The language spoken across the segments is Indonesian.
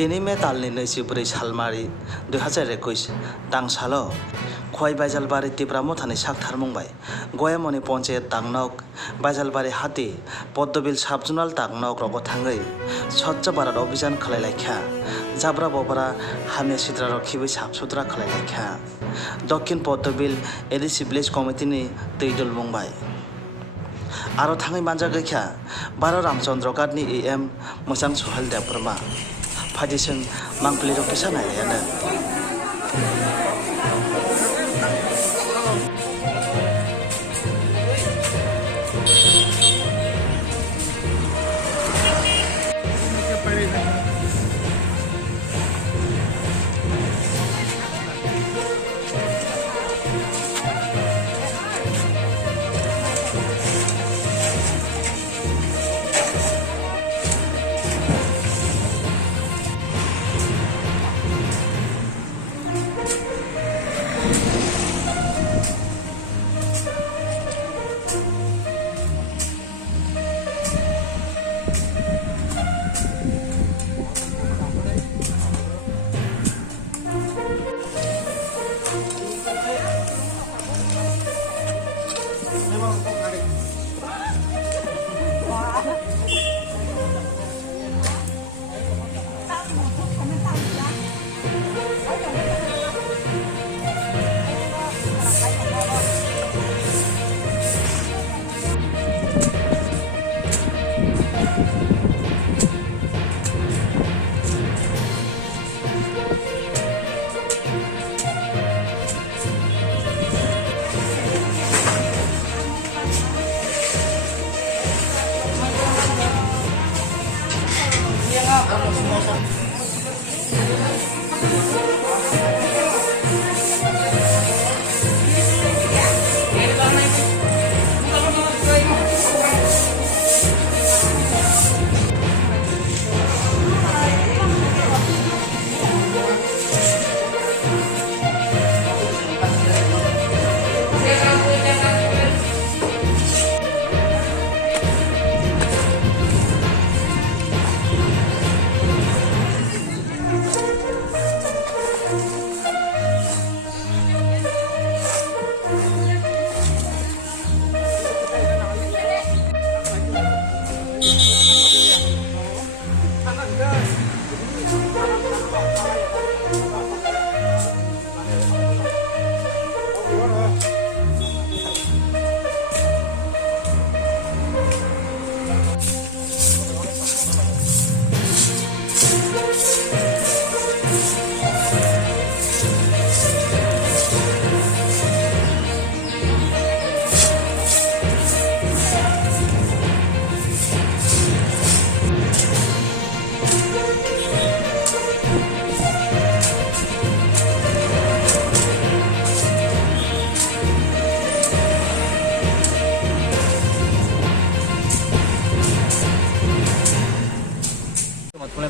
तिनी मे तालनि 24 सालमारि 2021 तांसालो खय बाइजालबारि तिप्रामो थानाय साकथारमंबाय गयामनि पन्चायत तांनक बाइजालबारि हाति पद्मबिल साब जुनाल तांनक रगो थाङै स्वच्छ भारत अभियान खालायलायख्या जाब्रा बब्रा हामे सिद्रा रखिबै साफ सुथ्रा खालायलायख्या दक्षिण पद्मबिल एडिसि भिलेज कमिटिनि दैदल बुंबाय आरो थाङै मानजा गैख्या बार रामचन्द्र गादनि एम मोजां सहेल देवबर्मा फादिसों मांपलि रकिसा नायलायानो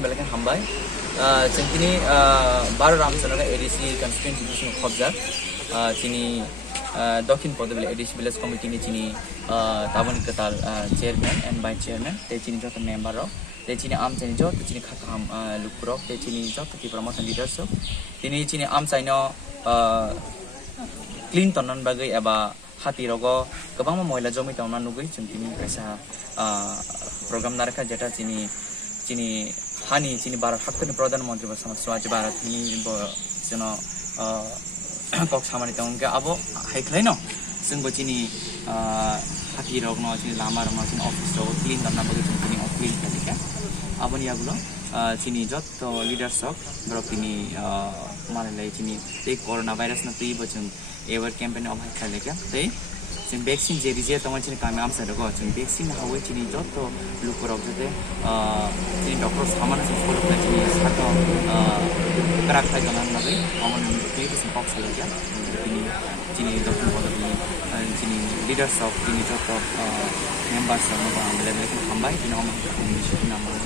Belakan hambai, cintini baru ramcandra edisi constituency khobja, cini Dakshin Padabil edisi village committee ni cini tabani katal chairman and vice chairman, te cini jota member ro, te cini am cini jota cini khatam lukro, te cini jota ti promotion leaders so, tini cini am saino clean tonan bagai aba hati rogo, kabang mohila jomi tonan nugui cintini kaisa program naraka jeta cini hani cini barat hakni pradhan mantri bersama Swachh Bharat ini jono kok samani tong ke abo haiklai no sing bo cini hati rog no cini lama rog no cini office ro clean karna bagi cini clean kalika abo ni agulo cini jot leaders sok bro cini mane lai cini te corona virus na tui bachun ever campaign of haiklai ka te cini vaccine jeri je tong cini kami am sa ro cini vaccine hawe cini jot look rog jate cini doctor samana se follow ka cini sato karak thai janan nabe amon te cini box la ja cini doctor padabi cini leaders of cini jot members of amle hambai cini amon commission number